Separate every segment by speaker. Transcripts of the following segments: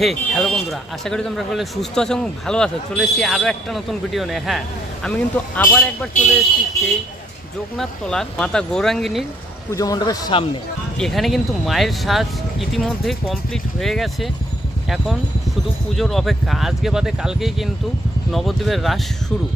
Speaker 1: হে, hello বন্ধুরা, আশা করি তোমরা সকলে সুস্থ আছো এবং ভালো আছো। চলে এসেছি আরও একটা নতুন ভিডিও নিয়ে হ্যাঁ। আমি কিন্তু আবার একবার চলে এসেছি সেই যোগনাথ তলার মাতা গৌরাঙ্গিনীর পুজো মণ্ডপের সামনে। এখানে কিন্তু মায়ের সাজ ইতিমধ্যেই কমপ্লিট হয়ে গেছে। এখন শুধু পুজোর অপেক্ষা, আজকে বাদে কালকেই কিন্তু নবদ্বীপের রাস শুরু।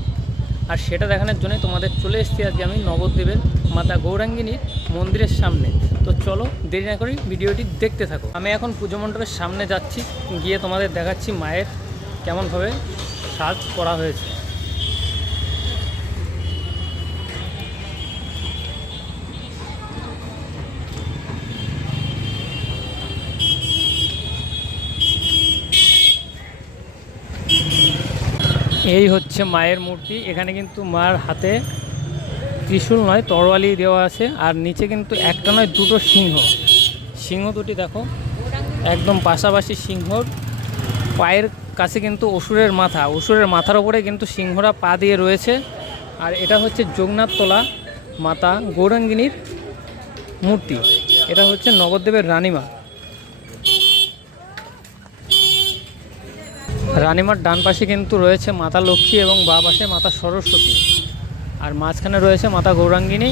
Speaker 1: আর সেটা দেখানোর জন্য তোমাদের চলে এসেছি আজকে আমি নবদ্বীপের মাতা গৌরাঙ্গিনীর মন্দিরের সামনে। তো চলো দেরি না করি ভিডিওটি দেখতে থাকো। আমি এখন পুজো মণ্ডপের সামনে যাচ্ছি, গিয়ে তোমাদের দেখাচ্ছি মায়ের কেমনভাবে সাজ করা হয়েছে। এই হচ্ছে মায়ের মূর্তি। এখানে কিন্তু মার হাতে ত্রিশূল নয়, তরোয়ালি দেওয়া আছে। আর নিচে কিন্তু একটা নয়, দুটো সিংহ। সিংহ দুটি দেখো, একদম পাশাপাশি সিংহর পায়ের কাছে কিন্তু অসুরের মাথা। অসুরের মাথার ওপরে কিন্তু সিংহরা পা দিয়ে রয়েছে। আর এটা হচ্ছে যোগনাথ তোলা মাতা গৌরাঙ্গিনীর মূর্তি। এটা হচ্ছে নবদ্বীপের রানীমা। রানীমার ডান পাশে কিন্তু রয়েছে মাতা লক্ষ্মী এবং বা পাশে মাতা সরস্বতী। আর মাঝখানে রয়েছে মাতা গৌরাঙ্গিনী।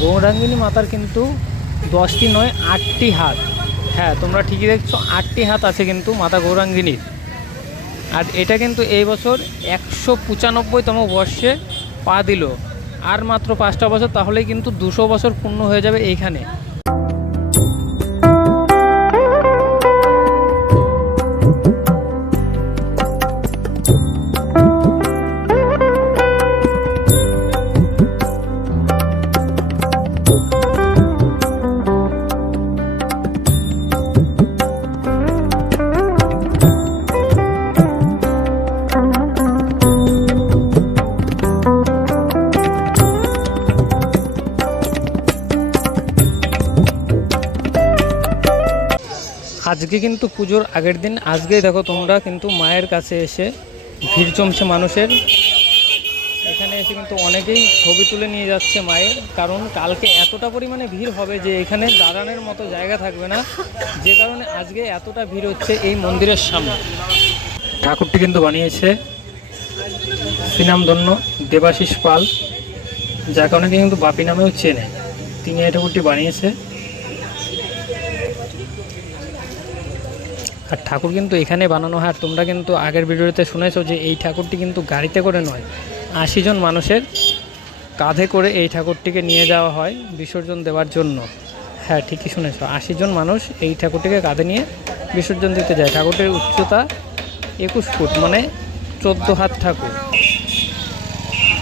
Speaker 1: গৌরাঙ্গিনী মাতার কিন্তু দশটি নয়, আটটি হাত। হ্যাঁ তোমরা ঠিকই দেখছ, আটটি হাত আছে কিন্তু মাতা গৌরাঙ্গিনীর। আর এটা কিন্তু এই বছর একশো পঁচানব্বইতম বর্ষে পা দিল। আর মাত্র পাঁচটা বছর, তাহলেই কিন্তু দুশো বছর পূর্ণ হয়ে যাবে এইখানে। আজকে কিন্তু পুজোর আগের দিন, আজকেই দেখো তোমরা কিন্তু মায়ের কাছে এসে ভিড় জমছে মানুষের। এখানে এসে কিন্তু অনেকেই ছবি তুলে নিয়ে যাচ্ছে মায়ের, কারণ কালকে এতটা পরিমাণে ভিড় হবে যে এখানে দাঁড়ানোর মতো জায়গা থাকবে না। যে কারণে আজকে এতটা ভিড় হচ্ছে এই মন্দিরের সামনে। ঠাকুরটি কিন্তু বানিয়েছে শ্রীনামধন্য দেবাশিস পাল, যার কারণে কিন্তু বাপি নামেও চেনে। তিনি এই ঠাকুরটি বানিয়েছে। আর ঠাকুর কিন্তু এখানে বানানো হয়, আর তোমরা কিন্তু আগের ভিডিওতে শুনেছো যে এই ঠাকুরটি কিন্তু গাড়িতে করে নয়, আশি জন মানুষের কাঁধে করে এই ঠাকুরটিকে নিয়ে যাওয়া হয় বিসর্জন দেওয়ার জন্য। হ্যাঁ ঠিকই শুনেছো, আশি জন মানুষ এই ঠাকুরটিকে কাঁধে নিয়ে বিসর্জন দিতে যায়। ঠাকুরটির উচ্চতা একুশ ফুট মানে চোদ্দ হাত ঠাকুর।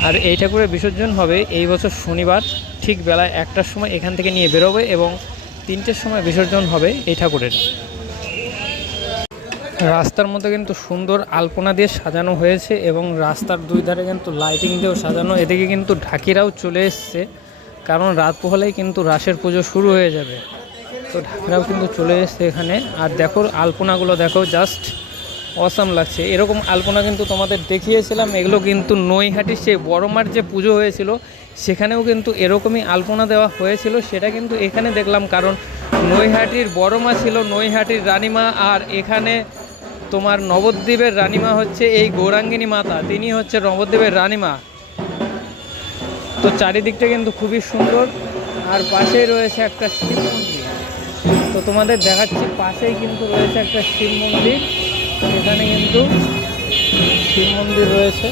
Speaker 1: আর এই ঠাকুরের বিসর্জন হবে এই বছর শনিবার, ঠিক বেলায় একটার সময় এখান থেকে নিয়ে বেরোবে এবং তিনটের সময় বিসর্জন হবে এই ঠাকুরের। রাস্তার মধ্যে কিন্তু সুন্দর আলপনা দিয়ে সাজানো হয়েছে এবং রাস্তার দুই ধারে কিন্তু লাইটিং দিয়েও সাজানো। এদিকে কিন্তু ঢাকিরাও চলে এসছে, কারণ রাত পোহলেই কিন্তু রাসের পুজো শুরু হয়ে যাবে। তো ঢাকিরাও কিন্তু চলে এসছে এখানে। আর দেখো, আলপনাগুলো দেখো জাস্ট অসাম লাগছে। এরকম আলপনা কিন্তু তোমাদের দেখিয়েছিলাম, এগুলো কিন্তু নৈহাটির সেই বড়মার যে পুজো হয়েছিল, সেখানেও কিন্তু এরকমই আলপনা দেওয়া হয়েছিল। সেটা কিন্তু এখানে দেখলাম, কারণ নৈহাটির বড়মা ছিল নৈহাটির রানীমা, আর এখানে তোমার নবদ্বীপের রানীমা হচ্ছে এই গৌরাঙ্গিনী মাতা, তিনি হচ্ছে নবদ্বীপের রানীমা। তো চারিদিকটা কিন্তু খুবই সুন্দর, আর পাশেই রয়েছে একটা শিব মন্দির। তো তোমাদের দেখাচ্ছি, পাশেই কিন্তু রয়েছে একটা শিব মন্দির, সেখানে কিন্তু শিব মন্দির রয়েছে।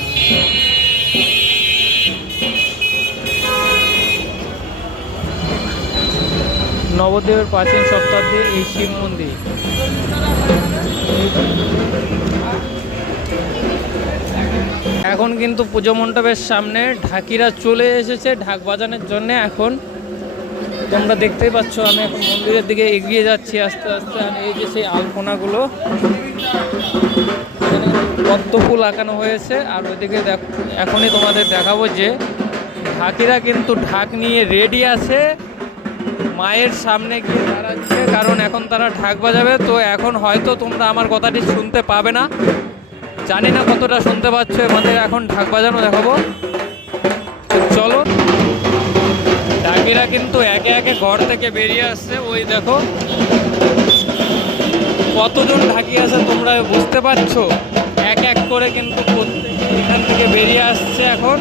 Speaker 1: নবদ্বীপের প্রাচীন শতাব্দীর এই শিব মন্দির। এখন কিন্তু পুজো মণ্ডপের সামনে ঢাকিরা চলে এসেছে ঢাক বাজানোর জন্য এখন। তোমরা দেখতেই পাচ্ছ, আমি এখন মন্দিরের দিকে এগিয়ে যাচ্ছি আস্তে আস্তে। আর এই যে সেই আলপনাগুলো, এখানে পদ্ম ফুল আঁকানো হয়েছে। আর ওইদিকে দেখ, এখনই তোমাদের দেখাবো যে ঢাকিরা কিন্তু ঢাক নিয়ে রেডি আছে। মায়ের সামনে গিয়ে দাঁড়াচ্ছে, কারণ এখন তারা ঢাক বাজাবে, তো এখন হয়তো তোমরা আমার কথাটি শুনতে পাবে না। জানি না কতটা শুনতে পাচ্ছ আমাদের এখন ঢাক বাজানো দেখাবো। চলো। ডাকিরা কিন্তু একে একে ঘর থেকে বেরিয়ে আসছে, ওই দেখো। কতজন ঢাকি আছে তোমরা বুঝতে পারছ? এক এক করে কিন্তু প্রত্যেকে এখান থেকে বেরিয়ে আসছে এখন।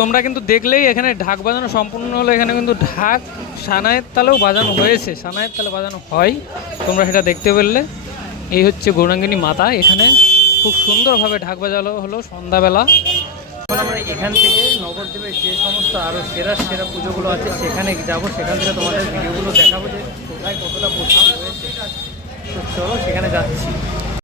Speaker 1: তোমরা কিন্তু দেখলেই এখানে ঢাক বাজানো সম্পূর্ণ হলো। এখানে কিন্তু ঢাক সানায়ের তালেও বাজানো হয়েছে। সানায়ের তালে বাজানো হয়। তোমরা সেটা দেখতে পেলে। এই হচ্ছে গৌরাঙ্গিনী মাতা। এখানে খুব সুন্দরভাবে ঢাক বাজানো হলো সন্ধ্যাবেলা। এখন থেকে নবদ্বীপের যে সমস্ত আরও সেরা সেরা পুজোগুলো আছে, সেখানে যাব। সেখান থেকে তোমাদের ভিডিওগুলো দেখাবো যে কোথায় কতটা প্রস্তুত হয়েছে চলো সেখানে যাচ্ছি।